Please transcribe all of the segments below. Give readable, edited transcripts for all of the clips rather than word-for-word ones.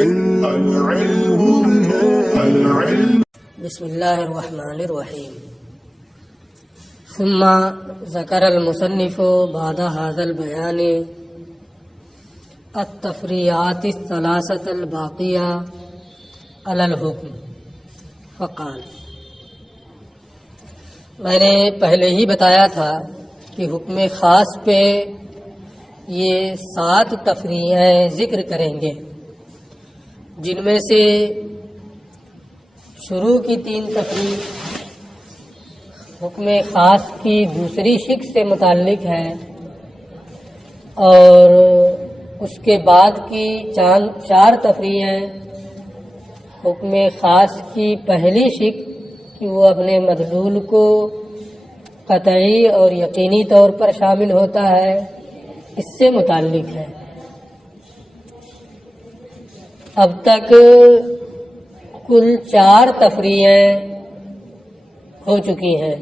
بسم اللہ الرحمن الرحیم. ثم ذکر المصنف بعد هذا البیان التفریعات الثلاثة الباقیہ علی الحکم فقال. میں نے پہلے ہی بتایا تھا کہ حکم خاص پہ یہ 7 تفریعیں ذکر کریں گے، جن میں سے شروع کی 3 تفریع حکم خاص کی دوسری شق سے متعلق ہے، اور اس کے بعد کی 4 تفریعیں حکم خاص کی پہلی شق کہ وہ اپنے مدلول کو قطعی اور یقینی طور پر شامل ہوتا ہے، اس سے متعلق ہے. اب تک کل 4 تفریعیں ہو چکی ہیں،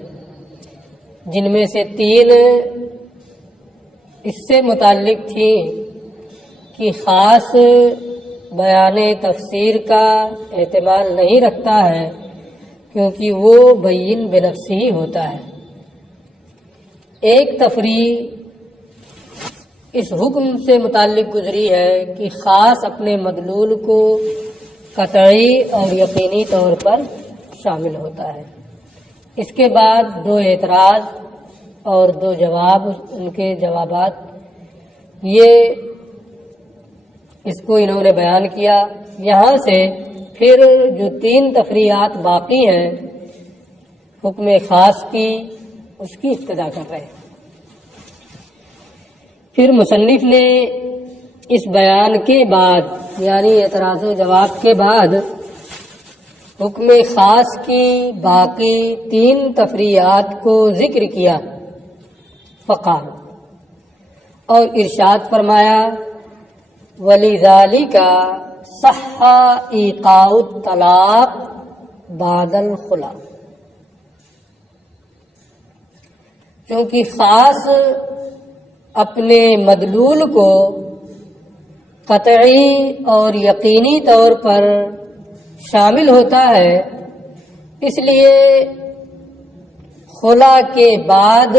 جن میں سے 3 اس سے متعلق تھیں کہ خاص بیان تفسیر کا احتمال نہیں رکھتا ہے، کیونکہ وہ بین بنفس ہی ہوتا ہے. ایک تفریع اس حکم سے متعلق گزری ہے کہ خاص اپنے مدلول کو قطعی اور یقینی طور پر شامل ہوتا ہے. اس کے بعد 2 اعتراض اور 2 جواب، ان کے جوابات، یہ اس کو انہوں نے بیان کیا. یہاں سے پھر جو 3 تفریعات باقی ہیں حکم خاص کی، اس کی ابتدا کر رہے ہیں. پھر مصنف نے اس بیان کے بعد، یعنی اعتراض و جواب کے بعد، حکم خاص کی باقی 3 تفریعات کو ذکر کیا. فقال، اور ارشاد فرمایا، وَلِذَلِكَ صَحَّ إِيقَاعُ الطَّلَاقِ بَعْدَ الْخُلَعِ. چونکہ خاص اپنے مدلول کو قطعی اور یقینی طور پر شامل ہوتا ہے، اس لیے خلا کے بعد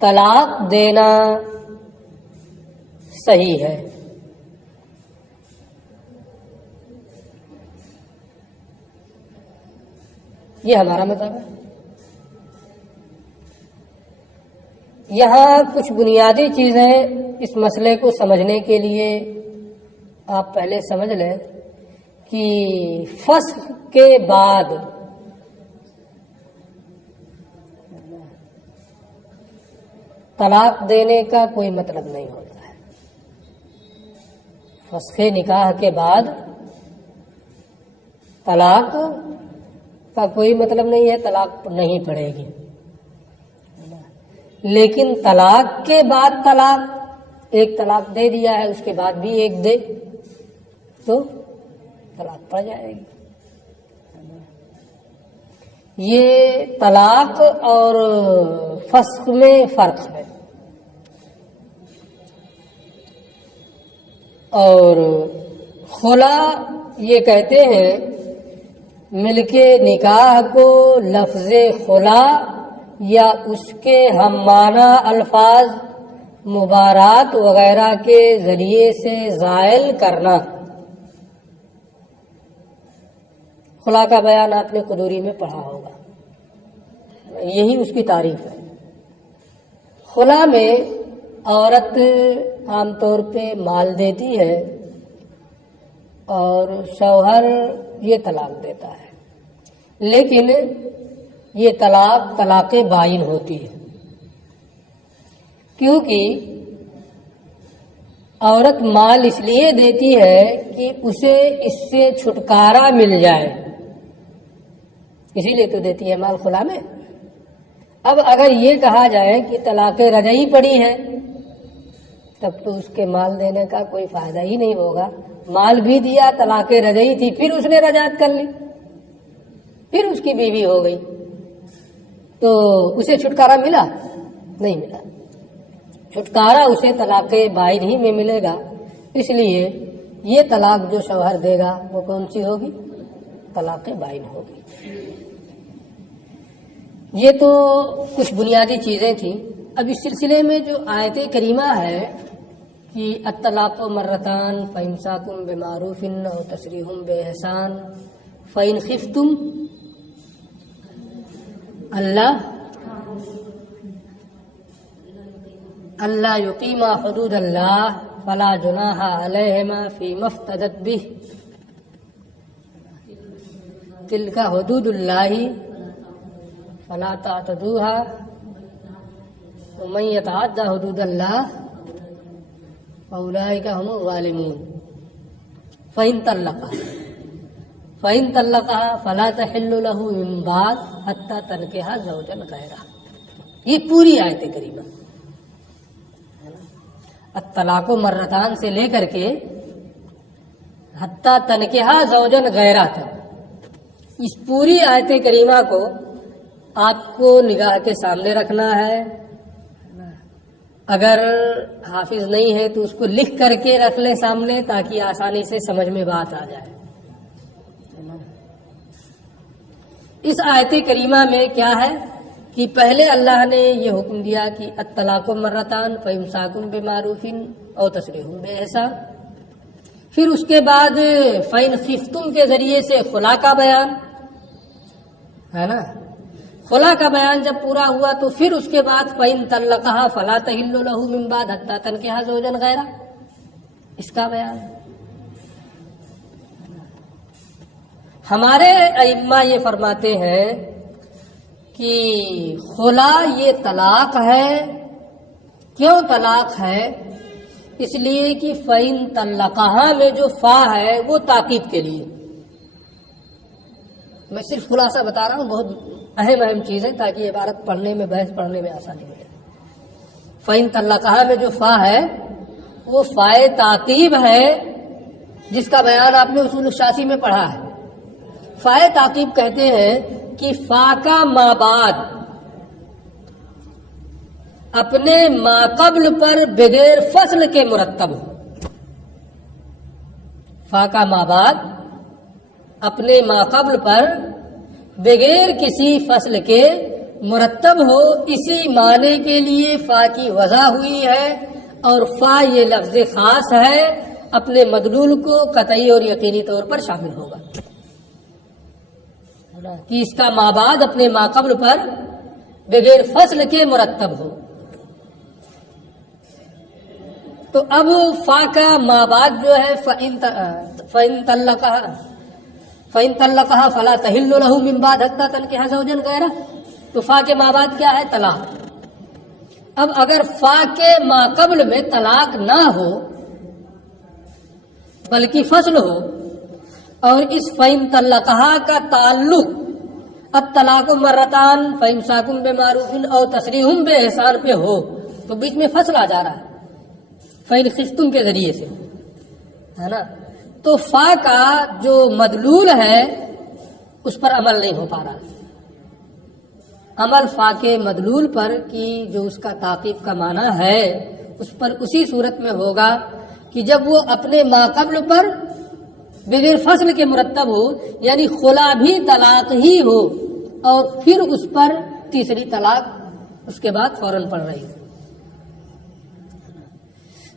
طلاق دینا صحیح ہے. یہ ہمارا مطلب ہے. یہاں کچھ بنیادی چیزیں اس مسئلے کو سمجھنے کے لیے آپ پہلے سمجھ لیں کہ فسخ کے بعد طلاق دینے کا کوئی مطلب نہیں ہوتا ہے. فسخ نکاح کے بعد طلاق کا کوئی مطلب نہیں ہے، طلاق نہیں پڑے گی. لیکن طلاق کے بعد طلاق، ایک طلاق دے دیا ہے، اس کے بعد بھی ایک دے تو طلاق پڑ جائے گی. یہ طلاق اور فسخ میں فرق ہے. اور خلا یہ کہتے ہیں ملک نکاح کو لفظ خلا یا اس کے ہم معنی الفاظ مبارات وغیرہ کے ذریعے سے زائل کرنا. خلا کا بیان آپ نے قدوری میں پڑھا ہوگا، یہی اس کی تعریف ہے. خلا میں عورت عام طور پہ مال دیتی ہے اور شوہر یہ طلاق دیتا ہے، لیکن یہ طلاق بائن ہوتی ہے، کیونکہ عورت مال اس لیے دیتی ہے کہ اسے اس سے چھٹکارا مل جائے، اسی لیے تو دیتی ہے مال خلا میں. اب اگر یہ کہا جائے کہ طلاق رجعی پڑی ہے، تب تو اس کے مال دینے کا کوئی فائدہ ہی نہیں ہوگا. مال بھی دیا، طلاق رجعی تھی، پھر اس نے رجعت کر لی، پھر اس کی بیوی ہو گئی، تو اسے چھٹکارا ملا؟ نہیں ملا. چھٹکارا اسے طلاق بائن ہی میں ملے گا. اس لیے یہ طلاق جو شوہر دے گا وہ کون سی ہوگی؟ طلاق بائن ہوگی۔ یہ تو کچھ بنیادی چیزیں تھیں۔ اب اس سلسلے میں جو آیت کریمہ ہے کہ الطلاق مرتان فامساکم بمعروف او تسریح باحسان فإن خفتم اللہ یقیما حدود اللہ فلا جناح علیہما فیما افتدت بہ تلک حدود اللہ فلا تعتدوها ومن يتعد حدود اللہ فاولئک هم الظالمون فإن طلقها فلا تحل له من بعد حتى تنكح زوجا غیرہ۔ یہ پوری آیت کریمہ الطلاق مرتان سے لے کر کے حتی تنکح زوجا غیرہ تک، اس پوری آیت کریمہ کو آپ کو نگاہ کے سامنے رکھنا ہے۔ اگر حافظ نہیں ہے تو اس کو لکھ کر کے رکھ لیں سامنے تاکہ آسانی سے سمجھ میں بات آ جائے۔ اس آیت کریمہ میں کیا ہے کہ پہلے اللہ نے یہ حکم دیا کہ الطلاق مرتان فامساکم بمعروف او تسریح باحسان، پھر اس کے بعد فإن خفتم کے ذریعے سے خلا کا بیان ہے نا، خلا کا بیان جب پورا ہوا تو پھر اس کے بعد فإن طلقها فلا تحل له من بعد حتى تنكح زوجا غیرہ، اس کا بیان۔ ہمارے ائمہ یہ فرماتے ہیں کہ خلا یہ طلاق ہے۔ کیوں طلاق ہے؟ اس لیے کہ فإن طلقها میں جو فا ہے وہ تاکید کے لیے، میں صرف خلاصہ بتا رہا ہوں، بہت اہم چیزیں تاکہ عبارت پڑھنے میں بحث پڑھنے میں آسانی ملے۔ فإن طلقها میں جو فا ہے وہ فائے تعقیب ہے، جس کا بیان آپ نے اصول الشاسی میں پڑھا ہے۔ فائے تعقیب کہتے ہیں کہ فا کا ما بعد اپنے ما قبل پر بغیر فصل کے مرتب ہو۔ فا کا ما بعد اپنے ما قبل پر بغیر کسی فصل کے مرتب ہو، اسی معنی کے لیے فا کی وضع ہوئی ہے، اور فا یہ لفظ خاص ہے، اپنے مدلول کو قطعی اور یقینی طور پر شامل ہوگا کہ اس کا ما بعد اپنے ما قبل پر بغیر فصل کے مرتب ہو۔ تو اب فا کا ما بعد جو ہے فإن طلقها فلا تحل له من بعد حتى تنكح زوجا غیرہ، تو فا کے ما بعد کیا ہے؟ طلاق۔ اب اگر فا کے ما قبل میں طلاق نہ ہو بلکہ فصل ہو، اور اس فإن طلقها کا تعلق الطلاق مرتان فامساکم بمعروف او تسریح باحسان پہ ہو، تو بیچ میں فصل آ جا رہا ہے فإن خفتم کے ذریعے سے، ہے نا، تو فا کا جو مدلول ہے اس پر عمل نہیں ہو پا رہا۔ عمل فا کے مدلول پر کی جو اس کا تعقیب کا معنی ہے اس پر اسی صورت میں ہوگا کہ جب وہ اپنے ما قبل پر بغیر فصل کے مرتب ہو، یعنی خلا بھی طلاق ہی ہو اور پھر اس پر تیسری طلاق اس کے بعد فوراً پڑ رہی ہو۔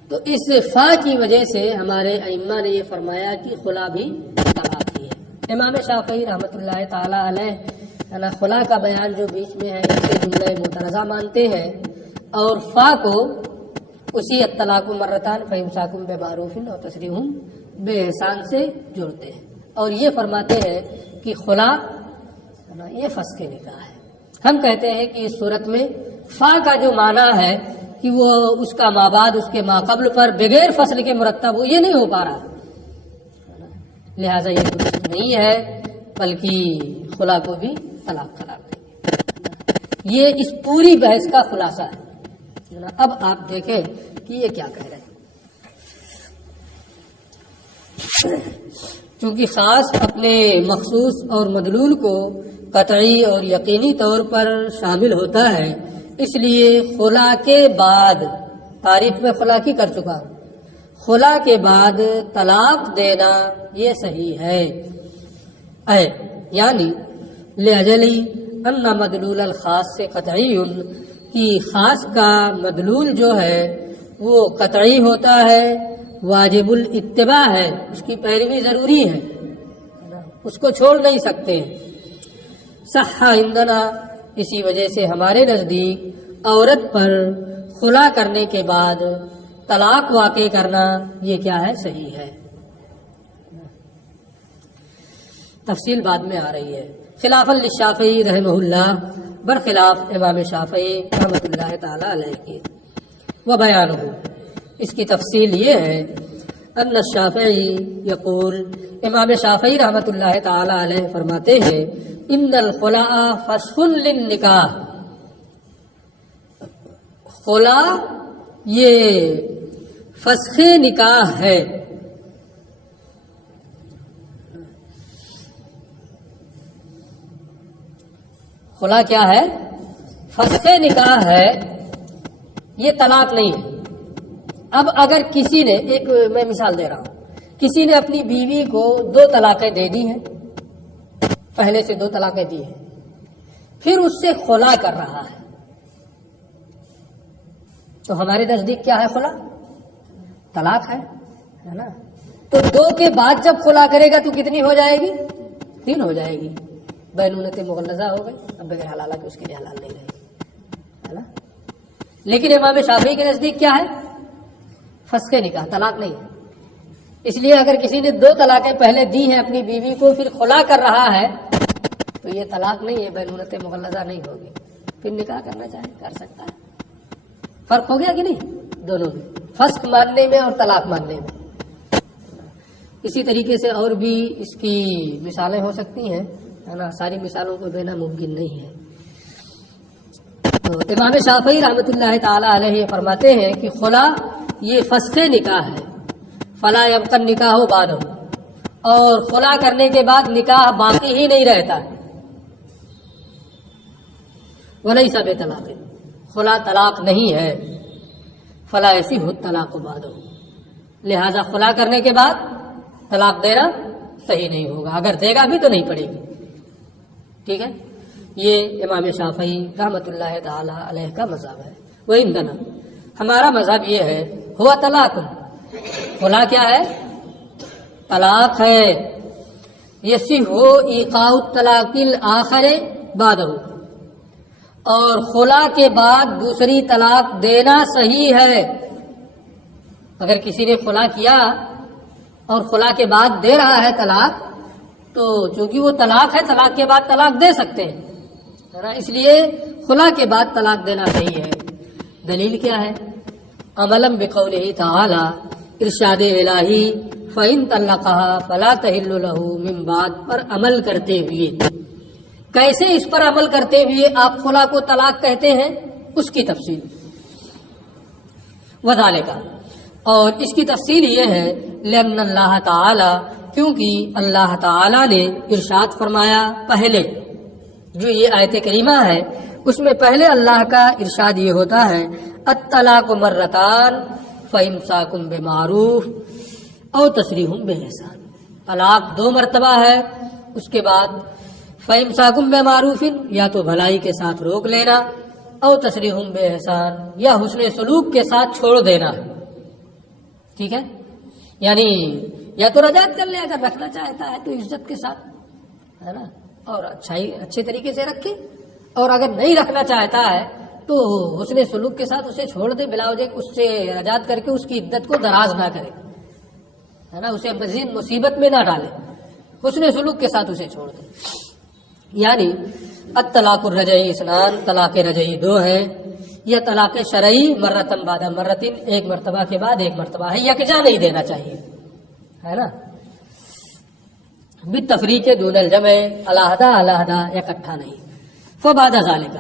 تو اس فا کی وجہ سے ہمارے ائمہ نے یہ فرمایا کہ خلا بھی طلاق ہی ہے۔ امام شافعی رحمۃ اللہ تعالی علیہ خلا کا بیان جو بیچ میں ہے اسے جملہ مترضہ مانتے ہیں، اور فا کو اسی الطلاق مرتان فامساکم بمعروف او تسریح باحسان سے جوڑتے ہیں، اور یہ فرماتے ہیں کہ خلا یہ فسخ کے نکاح ہے۔ ہم کہتے ہیں کہ اس صورت میں فا کا جو معنی ہے کہ وہ اس کا ما بعد اس کے ما قبل پر بغیر فصل کے مرتب ہو، یہ نہیں ہو پا رہا، لہذا یہ درست نہیں ہے، بلکہ خلا کو بھی طلاق قرار دیں گے۔ یہ اس پوری بحث کا خلاصہ ہے۔ اب آپ دیکھیں کہ یہ کیا کہہ رہے ہیں۔ چونکہ خاص اپنے مخصوص اور مدلول کو قطعی اور یقینی طور پر شامل ہوتا ہے، اس لیے خلا کے بعد تعریف میں خلا کی کر چکا ہوں، خلا کے بعد طلاق دینا یہ صحیح ہے، یعنی لأجلی ان مدلول الخاص سے قطعی کہ خاص کا مدلول جو ہے وہ قطعی ہوتا ہے، واجب الاتباع ہے، اس کی پیروی ضروری ہے، اس کو چھوڑ نہیں سکتے۔ صح عندنا، اسی وجہ سے ہمارے نزدیک عورت پر خلا کرنے کے بعد طلاق واقع کرنا یہ کیا ہے؟ صحیح ہے۔ تفصیل بعد میں آ رہی ہے۔ خلافا للشافعی رحمہ اللہ، برخلاف امام شافعی رحمۃ اللہ تعالی علیہ کے، وبیانہ، اس کی تفصیل یہ ہے ان الشافعی یقول، امام شافعی رحمۃ اللہ تعالی علیہ فرماتے ہیں ان الخلاء فسخ للنکاح، خلا یہ فسخ نکاح ہے۔ خلا کیا ہے؟ فسخ نکاح ہے، یہ طلاق نہیں ہے۔ اب اگر کسی نے، ایک میں مثال دے رہا ہوں، کسی نے اپنی بیوی کو 2 طلاقیں دے دی ہیں، پہلے سے 2 طلاقیں دی ہیں، پھر اس سے خلا کر رہا ہے، تو ہمارے نزدیک کیا ہے؟ خلا طلاق ہے نا؟ تو 2 کے بعد جب خلا کرے گا تو کتنی ہو جائے گی؟ 3 ہو جائے گی، بینونت مغلظہ ہو گئی، اب بغیر حلالہ کے اس کے لیے حلال نہیں رہے گی، ہے نا؟ لیکن امام شافعی کے نزدیک کیا ہے؟ فسخ نکاح، طلاق نہیں ہے۔ اس لیے اگر کسی نے 2 طلاقیں پہلے دی ہیں اپنی بیوی کو، پھر خلا کر رہا ہے، تو یہ طلاق نہیں ہے، بینونت مغلظہ نہیں ہوگی، پھر نکاح کرنا چاہے کر سکتا ہے۔ فرق ہو گیا کہ نہیں دونوں میں، فسخ ماننے میں اور طلاق ماننے میں۔ اسی طریقے سے اور بھی اس کی مثالیں ہو سکتی ہیں، ہے نا؟ ساری مثالوں کو دینا ممکن نہیں ہے۔ تو امام شافعی رحمۃ اللہ تعالی علیہ فرماتے ہیں کہ خلا یہ فسخ نکاح ہے، فلا یبقى النکاح بعدہ، اور خلا کرنے کے بعد نکاح باقی ہی نہیں رہتا ہے۔ ولیس بطلاق، خلا طلاق نہیں ہے، فلا یصح الطلاق بعدہ، لہذا خلا کرنے کے بعد طلاق دینا صحیح نہیں ہوگا، اگر دے گا بھی تو نہیں پڑے گی۔ ٹھیک ہے، یہ امام شافعی رحمۃ اللہ تعالی علیہ کا مذہب ہے۔ وعندنا، ہمارا مذہب یہ ہے، ہوا طلاق، خلا کیا ہے؟ طلاق ہے، یصح ایقاع الطلاق الآخر بعدہ، اور خلا کے بعد دوسری طلاق دینا صحیح ہے۔ اگر کسی نے خلا کیا اور خلا کے بعد دے رہا ہے طلاق، تو چونکہ وہ طلاق ہے، طلاق کے بعد طلاق دے سکتے ہیں، اس لیے خلا کے بعد طلاق دینا صحیح ہے۔ دلیل کیا ہے؟ عملا بقولہ تعالی، ارشاد الہی فإن طلقها فلا تحل له من بعد پر عمل کرتے ہوئے، کیسے اس پر عمل کرتے ہوئے آپ خلا کو طلاق کہتے ہیں، اس کی تفصیل وذالک، اور اس کی تفصیل یہ ہے لأن اللہ تعالی، کیونکہ اللہ تعالی نے ارشاد فرمایا، پہلے جو یہ آیت کریمہ ہے اس میں پہلے اللہ کا ارشاد یہ ہوتا ہے الطلاق مرتان فإمساک بمعروف او تسریح بإحسان، طلاق 2 مرتبہ ہے، اس کے بعد فإمساک بمعروف، یا تو بھلائی کے ساتھ روک لینا، او تسریح بإحسان، یا حسن سلوک کے ساتھ چھوڑ دینا۔ ٹھیک ہے، یعنی یا تو رجعت کر لے اگر رکھنا چاہتا ہے تو عزت کے ساتھ، ہے نا، اور اچھے طریقے سے رکھے، اور اگر نہیں رکھنا چاہتا ہے تو حسن سلوک کے ساتھ اسے چھوڑ دے، بلا وجہ اس سے رجعت کر کے اس کی عدت کو دراز نہ کرے، ہے نا، اسے مزید مصیبت میں نہ ڈالے، حسن سلوک کے ساتھ اسے چھوڑ دے۔ یعنی الطلاق الرجعی اثنان، طلاق رجعی 2 ہے، یا طلاق شرعی مرتن بعد مرتن، 1 مرتبہ کے بعد 1 مرتبہ ہے، یکجا نہیں دینا چاہیے، ہے نا، بالتفریق دون الجمع، علیحدہ علیحدہ، اکٹھا نہیں۔ فبعد ذالک،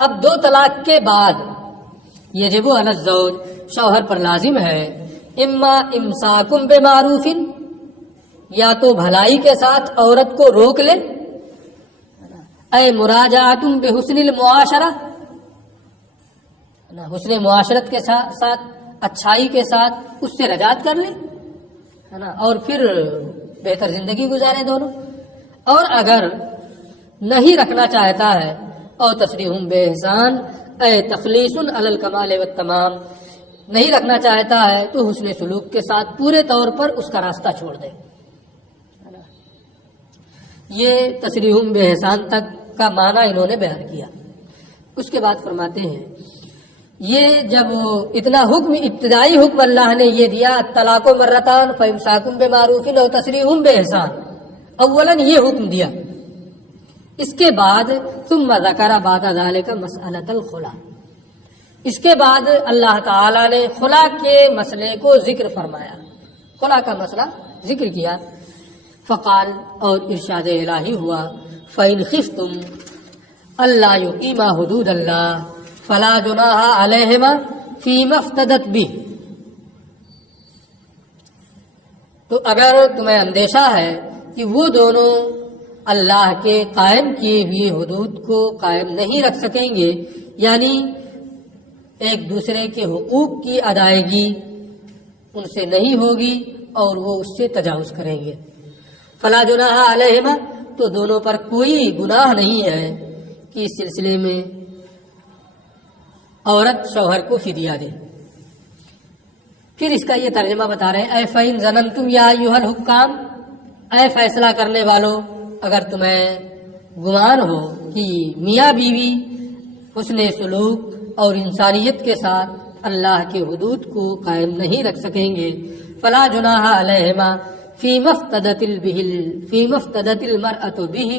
اب 2 طلاق کے بعد یجب علی الزوج، شوہر پر لازم ہے، اما امساک بمعروف، یا تو بھلائی کے ساتھ عورت کو روک لے، اے مراجعۃ بحسن المعاشرہ، حسن معاشرت کے ساتھ اچھائی کے ساتھ اس سے رجعت کر لے، ہے نا، اور پھر بہتر زندگی گزارے دونوں. اور اگر نہیں رکھنا چاہتا ہے اور تسریحٌ بِإِحْسَان اے تخلیصٌ علی الکمال والتمام، نہیں رکھنا چاہتا ہے تو حسن سلوک کے ساتھ پورے طور پر اس کا راستہ چھوڑ دے. یہ تسریحٌ بِإِحْسَان تک کا معنی انہوں نے بیان کیا. اس کے بعد فرماتے ہیں یہ جب اتنا حکم، ابتدائی حکم اللہ نے یہ دیا طلاق و مرتان فامساک بمعروف او تسریح بإحسان، اولاً یہ حکم دیا. اس کے بعد ثم ذکر بعد ذلك مسألۃ الخلا، اس کے بعد اللہ تعالی نے خلا کے مسئلے کو ذکر فرمایا، خلا کا مسئلہ ذکر کیا. فقال، اور ارشاد الہی ہوا، فإن خفتم اللہ یقیما حدود اللہ فلا جناح علیہما فیما افتدت بہ. تو اگر تمہیں اندیشہ ہے کہ وہ دونوں اللہ کے قائم کیے ہوئے حدود کو قائم نہیں رکھ سکیں گے، یعنی ایک دوسرے کے حقوق کی ادائیگی ان سے نہیں ہوگی اور وہ اس سے تجاوز کریں گے. فلا جناح علیہما، تو دونوں پر کوئی گناہ نہیں ہے کہ اس سلسلے میں عورت شوہر کو فدیہ دے. پھر اس کا یہ ترجمہ بتا رہے ہیں، اے فَإِن ظَنَنْتُمْ يَا أَيُّهَا الْحُكَّامُ، اے فیصلہ کرنے والوں، اگر تمہیں گمان ہو کہ میاں بیوی حسن سلوک اور انسانیت کے ساتھ اللہ کے حدود کو قائم نہیں رکھ سکیں گے، فلا جناح علیہما فیما افتدت المرأة بہ،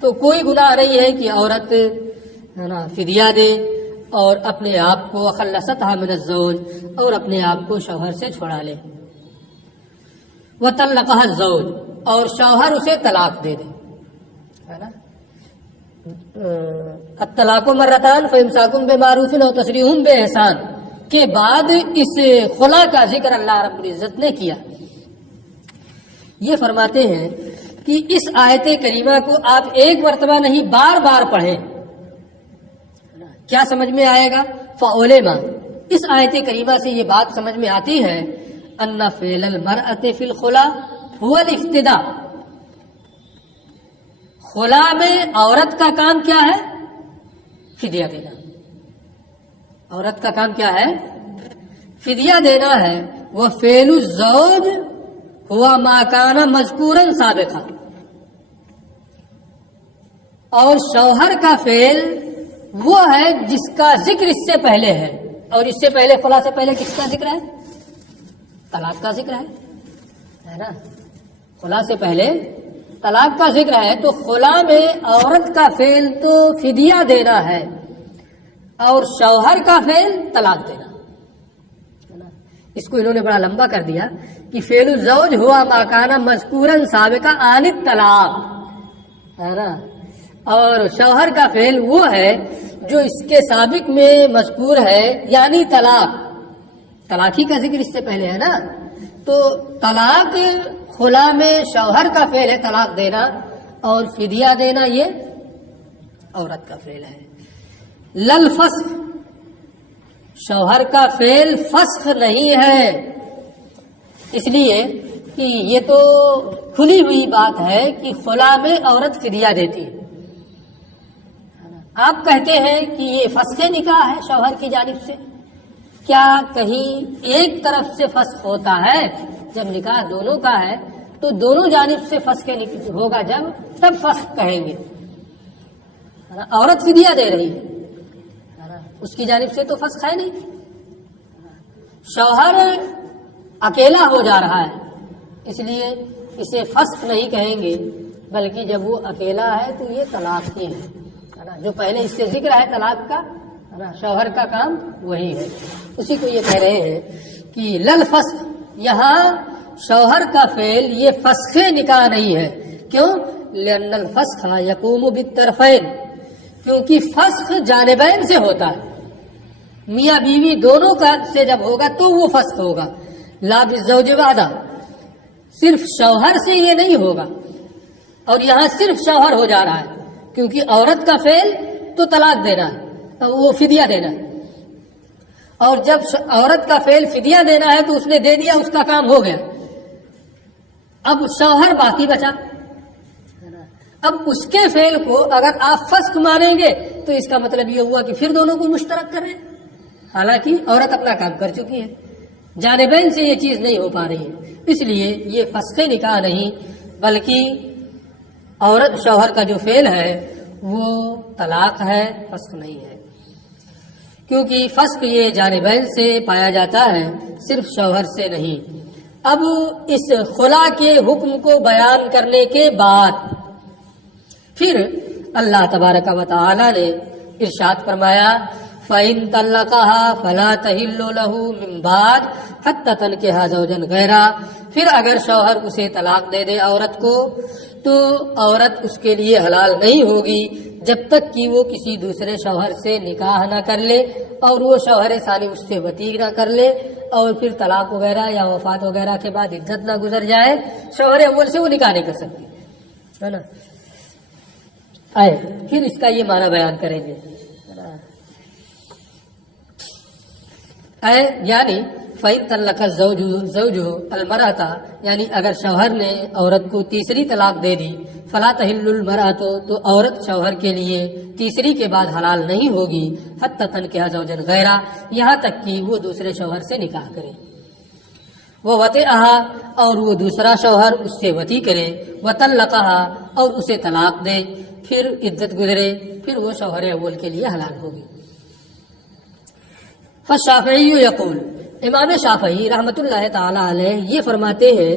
تو کوئی گناہ نہیں ہے کہ عورت فدیہ دے اور اپنے آپ کو خلصتها من الزوج، اور اپنے آپ کو شوہر سے چھڑا لے. وطلقها الزوج، اور شوہر اسے طلاق دے دے، ہے نا. الطلاق مرتان فامساک بمعروف او تسریح بإحسان کے بعد اس خلا کا ذکر اللہ رب العزت نے کیا. یہ فرماتے ہیں کہ اس آیت کریمہ کو آپ ایک مرتبہ نہیں بار بار پڑھیں. کیا سمجھ میں آئے گا؟ فعلما، اس آیت کریمہ سے یہ بات سمجھ میں آتی ہے ان فعل المرأة فی الخلا هو الافتداء، خلا میں عورت کا کام کیا ہے؟ فدیہ دینا. عورت کا کام کیا ہے؟ فدیہ دینا ہے. وہ فعل الزوج ہوا ما کان مذکورا سابقا، اور شوہر کا فعل وہ ہے جس کا ذکر اس سے پہلے ہے. اور اس سے پہلے، خلا سے پہلے کس کا ذکر ہے؟ طلاق کا ذکر ہے نا. خلا سے پہلے طلاق کا ذکر ہے، تو خلا میں عورت کا فعل تو فدیہ دینا ہے اور شوہر کا فعل طلاق دینا. اس کو انہوں نے بڑا لمبا کر دیا کہ فعل الزوج ہوا ما کان مذکورا سابقا عن الطلاق، ہے نا. اور شوہر کا فعل وہ ہے جو اس کے سابق میں مذکور ہے، یعنی طلاق. طلاق ہی کا ذکر اس سے پہلے ہے نا. تو طلاق خلا میں شوہر کا فعل ہے طلاق دینا، اور فدیہ دینا یہ عورت کا فعل ہے. للفسخ، شوہر کا فعل فسخ نہیں ہے، اس لیے کہ یہ تو کھلی ہوئی بات ہے کہ خلا میں عورت فدیہ دیتی ہے. آپ کہتے ہیں کہ یہ فسخ نکاح ہے شوہر کی جانب سے. کیا کہیں ایک طرف سے فسخ ہوتا ہے؟ جب نکاح دونوں کا ہے تو دونوں جانب سے فسخ ہوگا، جب تب فسخ کہیں گے. عورت فدیہ دے رہی ہے، اس کی جانب سے تو فسخ ہے نہیں. شوہر اکیلا ہو جا رہا ہے، اس لیے اسے فسخ نہیں کہیں گے، بلکہ جب وہ اکیلا ہے تو یہ طلاق ہی ہے. جو پہلے اس سے ذکر ہے طلاق کا، شوہر کا کام وہی ہے. اسی کو یہ کہہ رہے ہیں کہ لل فسخ، یہاں شوہر کا فعل یہ فسخ نکاح نہیں ہے. کیوں؟ لأن الفسخ یقوم بالطرفین، کیونکہ فسخ جانبین سے ہوتا ہے. میاں بیوی دونوں کا سے جب ہوگا تو وہ فسخ ہوگا. لا بالزوج وحدہ، صرف شوہر سے یہ نہیں ہوگا. اور یہاں صرف شوہر ہو جا رہا ہے کیونکہ عورت کا فعل تو طلاق دینا ہے، وہ فدیہ دینا ہے. اور جب عورت کا فعل فدیہ دینا ہے تو اس نے دے دیا، اس کا کام ہو گیا، اب شوہر باقی بچا. اب اس کے فعل کو اگر آپ فسخ مانیں گے تو اس کا مطلب یہ ہوا کہ پھر دونوں کو مشترک کر رہے ہیں، حالانکہ عورت اپنا کام کر چکی ہے، جانبین سے یہ چیز نہیں ہو پا رہی ہے. اس لیے یہ فسخ نکاح نہیں بلکہ عورت شوہر کا جو فعل ہے وہ طلاق ہے، فسخ نہیں ہے، کیونکہ فسخ یہ جانبین سے پایا جاتا ہے، صرف شوہر سے نہیں. اب اس خلا کے حکم کو بیان کرنے کے بعد پھر اللہ تبارک و تعالی نے ارشاد فرمایا فَإِن طَلَّقَهَا فَلَا تَحِلُّ لَهُ مِن بَعْدُ حَتَّى تَنكِحَ زَوْجًا غَيْرَهُ. پھر اگر شوہر اسے طلاق دے دے عورت کو تو عورت اس کے لیے حلال نہیں ہوگی جب تک کہ وہ کسی دوسرے شوہر سے نکاح نہ کر لے اور وہ شوہر ثانی اس سے وطیع نہ کر لے اور پھر طلاق وغیرہ یا وفات وغیرہ کے بعد عدت نہ گزر جائے. شوہر اول سے وہ نکاح نہیں کر سکتی ہے نا. آئے پھر اس کا یہ معنی بیان کریں گے. یعنی فَإِن طَلَّقَ الزَّوْجُ الْمَرْأَةَ، یعنی اگر شوہر نے عورت کو تیسری طلاق دے دی، فَلَا تَحِلُّ الْمَرْأَةُ، تو عورت شوہر کے لیے تیسری کے بعد حلال نہیں ہوگی، حَتَّى تَنكِحَ زَوْجًا غَيْرَهُ، یہاں تک کہ وہ دوسرے شوہر سے نکاح کرے. وَوَطِئَهَا، اور وہ دوسرا شوہر اس سے وطیع کرے، وَطَلَّقَهَا، اور اسے طلاق دے، پھر عدت گزرے، پھر وہ شوہر اول کے لیے حلال ہوگی. فالشافعی یقول، امام شافعی رحمۃ اللہ تعالی علیہ یہ فرماتے ہیں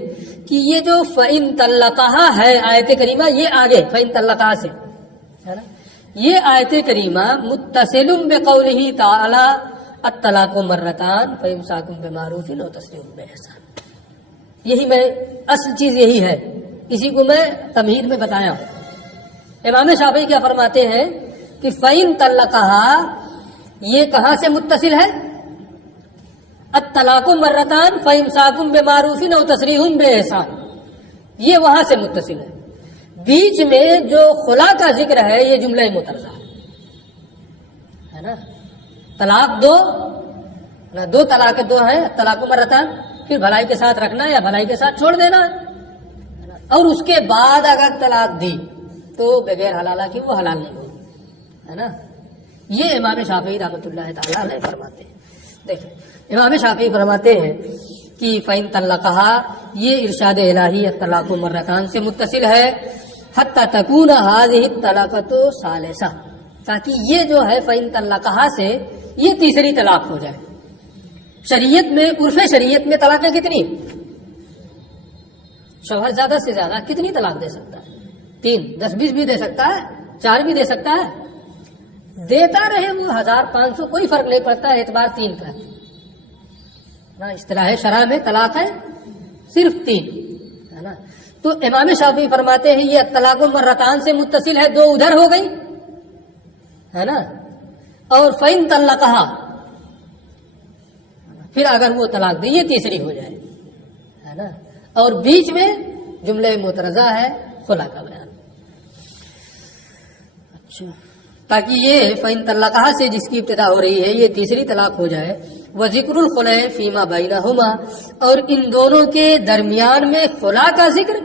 کہ یہ جو فَإِن طَلَّقَهَا ہے آیت کریمہ، یہ آگے فَإِن طَلَّقَهَا سے ہے نا، یہ آیت کریمہ متصل بقولہ تعالی الطلاق مرتان فإمساک بمعروف أو تسریح بإحسان. یہی میں اصل چیز یہی ہے، اسی کو میں تمہید میں بتایا ہوں. امام شافعی کیا فرماتے ہیں کہ فَإِن طَلَّقَهَا یہ کہاں سے متصل ہے؟ الطلاق مرتان فإمساک بمعروف أو تسریح بإحسان، یہ وہاں سے متصل ہے. بیچ میں جو خلا کا ذکر ہے یہ جملہ مترجہ ہے نا. طلاق دو طلاق دو ہیں، طلاق مرتان، پھر بھلائی کے ساتھ رکھنا یا بھلائی کے ساتھ چھوڑ دینا، اور اس کے بعد اگر طلاق دی تو بغیر حلالہ کی وہ حلال نہیں ہوگی ہے نا. یہ امام شافعی رحمۃ اللہ تعالی علیہ فرماتے ہیں. دیکھیں امام شافعی فرماتے ہیں کہ فَإِن طَلَّقَهَا یہ ارشاد الہی الطلاق مرتان سے متصل ہے، حتی تکون هذه الطلاقۃ ثالثہ، تاکہ یہ جو ہے فَإِن طَلَّقَهَا سے یہ تیسری طلاق ہو جائے. شریعت میں، عرف شریعت میں طلاقیں کتنی؟ شوہر زیادہ سے زیادہ کتنی طلاق دے سکتا ہے؟ 3، 10، 20 بھی دے سکتا ہے، 4 بھی دے سکتا ہے، دیتا رہے وہ 1500، کوئی فرق نہیں پڑتا، اعتبار 3 کا نا. اصطلاح شرع میں طلاق ہے صرف 3 ہے نا. تو امام شافعی فرماتے ہیں یہ طلاق مرتان سے متصل ہے، 2 ادھر ہو گئی ہے نا. اور فَإِن طَلَّقَهَا پھر اگر وہ طلاق دے یہ تیسری ہو جائے ہے نا. اور بیچ میں جملہ مترجہ ہے خلا کا بیان. اچھا، تاکہ یہ فَإِن طَلَّقَهَا سے جس کی ابتدا ہو رہی ہے یہ تیسری طلاق ہو جائے. وَذِكْرُ الْخُلَىٰ فِيمَا بَيْنَهُمَا، اور ان دونوں کے درمیان میں خلا کا ذکر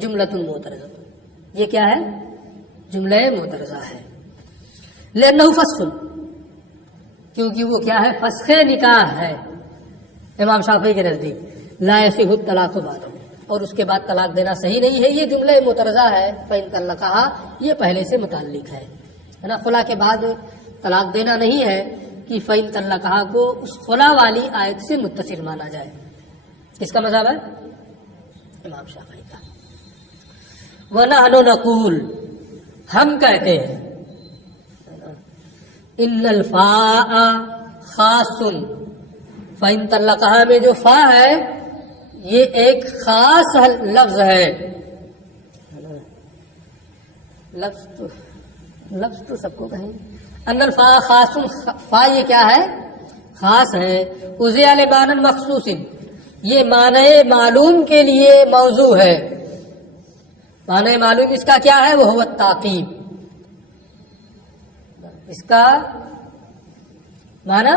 جملۃ مترجہ، یہ کیا ہے؟ جملہ مترجہ ہے. لأنه فسخ، کیونکہ وہ کیا ہے؟ فسخ نکاح ہے. امام شافعی کے نزدیک لا يصح الطلاق بعد، اور اس کے بعد طلاق دینا صحیح نہیں ہے. یہ جملہ مترجہ ہے فَإِن طَلَّقَهَا، یہ پہلے سے متعلق ہے نا. خلا کے بعد طلاق دینا نہیں ہے کہ فَإِن طَلَّقَهَا کو اس خلا والی آیت سے متصل مانا جائے. کس کا مذہب ہے؟ امام شافعی کا. وَنَحْنُ نَقُولُ، ہم کہتے ہیں ان الفاء خاص، فَإِن طَلَّقَهَا میں جو فا ہے یہ ایک خاص لفظ ہے. لفظ تو سب کو کہیں. ان الفاء خاص، فا یہ کیا ہے؟ خاص ہے. اُزِیَ لِمَعْنًى مَخْصُوصٍ، یہ معنی معلوم کے لیے موضوع ہے. معنی معلوم اس کا کیا ہے؟ وہ هو التعقیب، اس کا معنی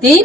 3,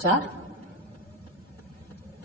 4,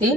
3।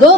2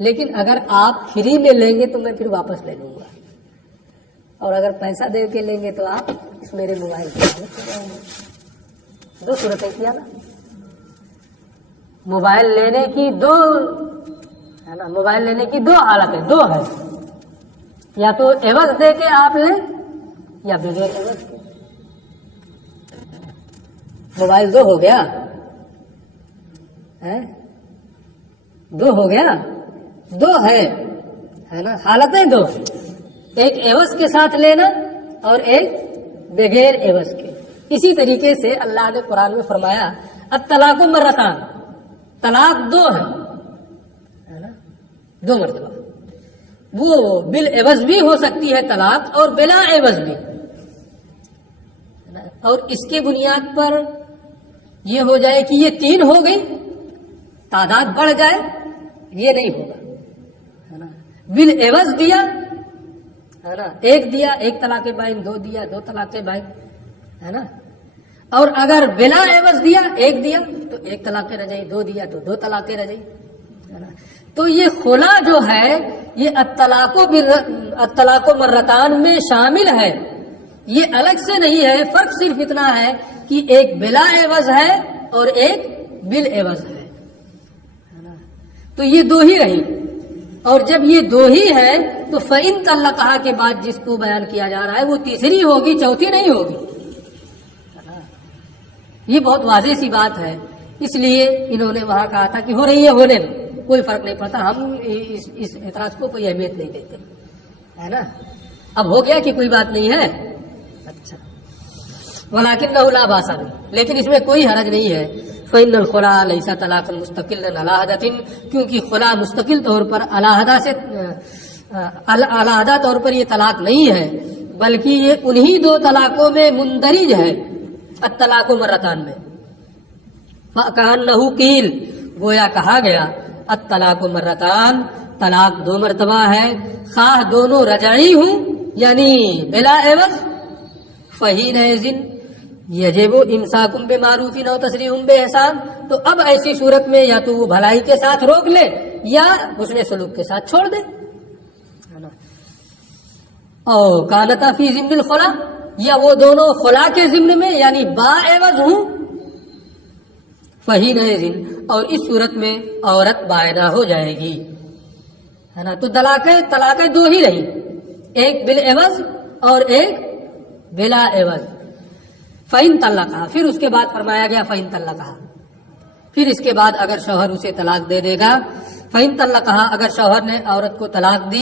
لیکن اگر آپ فری میں لیں گے تو میں پھر واپس لے لوں گا، اور اگر پیسہ دے کے لیں گے تو آپ میرے موبائل پہ جائیں گے۔ دو صورتیں کیا نا، موبائل لینے کی دو ہے نا، موبائل لینے کی دو حالتیں، دو ہے، یا تو عوض دے کے آپ لیں یا بغیر عوض کے۔ موبائل دو ہو گیا، دو ہو گیا، دو ہے نا، حالتیں دو، ایک عوض کے ساتھ لینا اور ایک بغیر عوض کے۔ اسی طریقے سے اللہ نے قرآن میں فرمایا الطلاق مرتان، طلاق دو ہے نا، دو مرتبہ، وہ بالعوض بھی ہو سکتی ہے طلاق اور بلا عوض بھی، اور اس کے بنیاد پر یہ ہو جائے کہ یہ 3 ہو گئی، تعداد بڑھ جائے، یہ نہیں ہوگا ہے نا۔ بالعوض دیا ہے نا، ایک دیا، ایک طلاق بائن، دو دیا، دو طلاق بائن ہے نا، اور اگر بلا عوض دیا، ایک دیا تو ایک طلاق رجعی، دو دیا تو دو طلاق رجعی ہے نا۔ تو یہ خلا جو ہے یہ الطلاق مرتان میں شامل ہے، یہ الگ سے نہیں ہے، فرق صرف اتنا ہے کہ ایک بلا عوض ہے اور ایک بالعوض ہے نا۔ تو یہ دو ہی رہی، اور جب یہ دو ہی ہے تو فَإِن طَلَّقَهَا کے بعد جس کو بیان کیا جا رہا ہے وہ تیسری ہوگی، چوتھی نہیں ہوگی۔ یہ بہت واضح سی بات ہے، اس لیے انہوں نے وہاں کہا تھا کہ ہو رہی ہے، ہونے میں کوئی فرق نہیں پڑتا، ہم اس اعتراض کو کوئی اہمیت نہیں دیتے ہے نا۔ اب ہو گیا کہ کوئی بات نہیں ہے، اچھا، وَلَكِنَّهُ لَا بَأْسَ بِهِ، لیکن اس میں کوئی حرج نہیں ہے۔ فَإِنَّ الْخُلَا لَيْسَ طَلَاقًا مُسْتَقِلًّا عَلَىٰ حَدَةٍ، کیونکہ خلا مستقل طور پر علیحدہ طور پر یہ طلاق نہیں ہے، بلکہ یہ انہی دو طلاقوں میں مندرج ہے، الطلاق مرتان میں۔ فَكَأَنَّهُ قِيلَ، گویا کہا گیا الطلاق مرتان، طلاق دو مرتبہ ہے، خواہ دونوں رجعی ہوں یعنی بلا عوض، فَحِينَئِذٍ یجب امساک بمعروف او تسریح باحسان، تو اب ایسی صورت میں یا تو وہ بھلائی کے ساتھ روک لے یا حسن سلوک کے ساتھ چھوڑ دے، او کانتا فی ضمن الخلا، یا وہ دونوں خلا کے ضمن میں یعنی با عوض ہوں، فحینئذ، اور اس صورت میں عورت بائنہ ہو جائے گی ہے نا۔ تو طلاقیں دو ہی رہی، ایک بالعوض اور ایک بلا عوض۔ فَإِن طَلَّقَهَا، پھر اس کے بعد فرمایا گیا فَإِن طَلَّقَهَا، پھر اس کے بعد اگر شوہر اسے طلاق دے دے گا، فَإِن طَلَّقَهَا، اگر شوہر نے عورت کو طلاق دی